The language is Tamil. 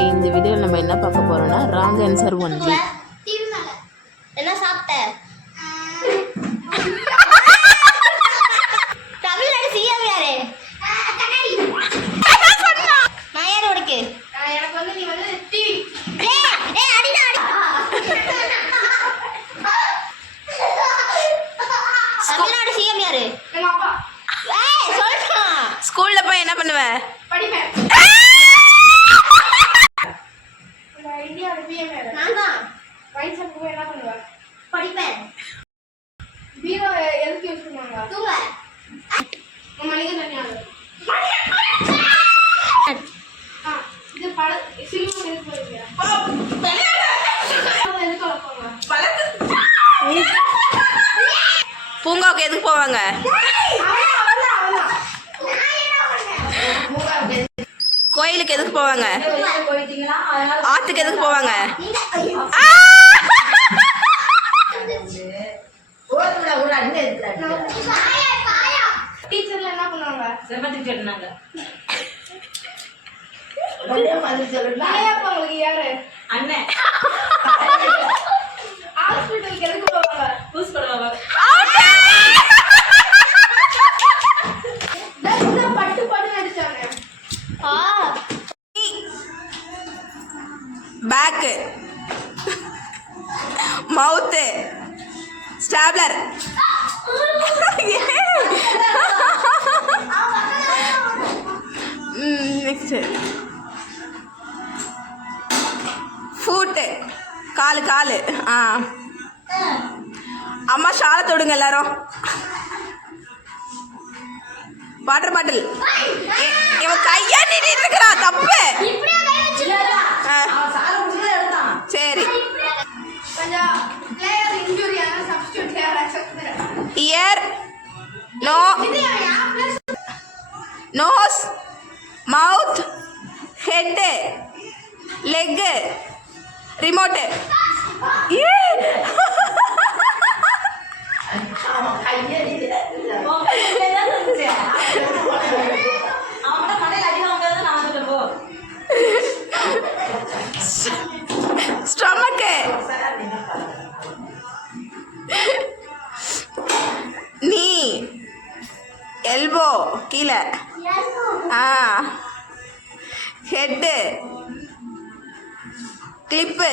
இந்த வீடியோவில் நம்ம என்ன பார்க்க போறோம்னா ராங் ஆன்சர் ஒன்லி. என்ன சாப்பிட்ட? தமிழ்நாடு சிஎம் யாரு? நான் யார் உனக்கு? எனக்கு வந்து நீ வந்து டிவி. ஏய் அடிடா அடி. தமிழ்நாடு சிஎம் யாரு? எங்க அப்பா. ஏய் சொல்லுடா. ஸ்கூல்ல போய் என்ன பண்ணுவ? படிப்பேன். இந்தியாவோட பிஎம் யாரு? நான் தான். ரைட் சைடு போய் என்ன பண்ணுவ? படிப்பேன். பீரோ எதுக்கு யூஸ் பண்ணுவாங்க? தூங்க. மளிகை தனியால. இது பழ சிலிம் எதுக்கு போறீங்க? எதுக்கு போவாங்க? பழத்து. பூங்காவுக்கு எதுக்கு போவாங்க? கோயிலுக்கு எதுக்கு போவாங்க? ஆத்துக்கு எதுக்கு போவாங்க? டீச்சர்ல என்ன பண்ணுவாங்க? செமத்தி சொன்னாங்க. உங்களுக்கு யாரு? அண்ணே. ஹாஸ்பிட்டலுக்கு எதுக்கு போவாங்க? பூஸ் பண்ணுவாங்க. பட்டு பட்டு நடிச்சாங்க. பேக்கு, மவுத்து, ஸ்டாப்லர். நெக்ஸ்ட் ஃபூட்டு, காலு காலு. அம்மா ஷாலை தொடுங்க எல்லாரும். Water bottle. இவன் கையா நீட்டிட்டு இருக்கிறா, தப்பு. சரி. இயர், நோஸ், மவுத், ஹெட், லெக், ரிமோட். ஸ்டொமக்கு, நீ, எல்போ கீழே, ஹெட்டு, கிளிப்பு.